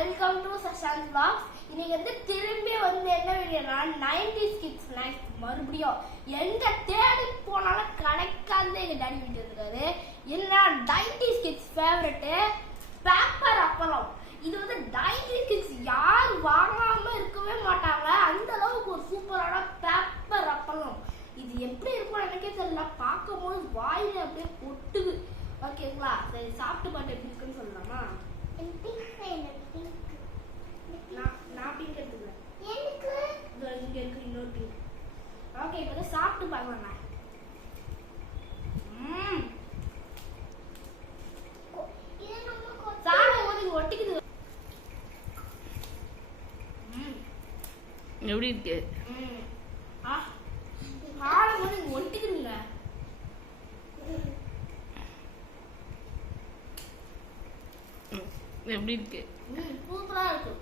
Welcome to Sashant vlogs. இன்னைக்கு வந்து திரும்பி வந்து என்ன வீடியோனா 90s kids snacks மறுபடியும் எங்க தேடி போனாலும் கிடைக்காத எங்க டாடி வீடியோ இருக்காரு. என்ன 90s kids ஃபேவரட் பேப்பர் அப்பளம். இது வந்து 90s kids யார் வாங்காம இருக்கவே மாட்டாங்க. அந்த அளவுக்கு ஒரு சூப்பரான பேப்பர் அப்பளம். இது எப்படி இருக்கும் எனக்கே தெரியல. பார்க்கும்போது வாயில அப்படியே கொட்டுது. ஓகேங்களா, சரி சாப்பிட்டு பார்த்து எப்படி இருக்குன்னு சொல்லலாமா? நான் பிங்க் எடுத்துக்கிறேன். எனக்கு இங்க இருக்கு இன்னொரு பிங்க். ஓகே, இப்போ சாப்பிட்டு பார்க்கலாம். சாப்பிடும்போது இது ஒட்டிக்குது. எப்படி இருக்கு? சாப்பிடும்போது இது ஒட்டிக்குதுங்க. எப்படி இருக்கு? சூப்பரா இருக்கு.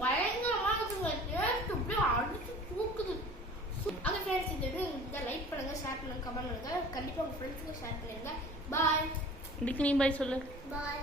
பயங்கரமா இருக்குங்க. டேஸ்ட் அப்படியே அடிச்சு தூக்குது. ஓகே ஃப்ரெண்ட்ஸ், இந்த லைக் பண்ணுங்க, ஷேர் பண்ணுங்க, கமெண்ட் பண்ணுங்க. கண்டிப்பா உங்க ஃப்ரெண்ட்ஸ்க்கு ஷேர் பண்ணிருங்க. பாய். இதுக்கு நீ பாய் சொல்லு. பாய்.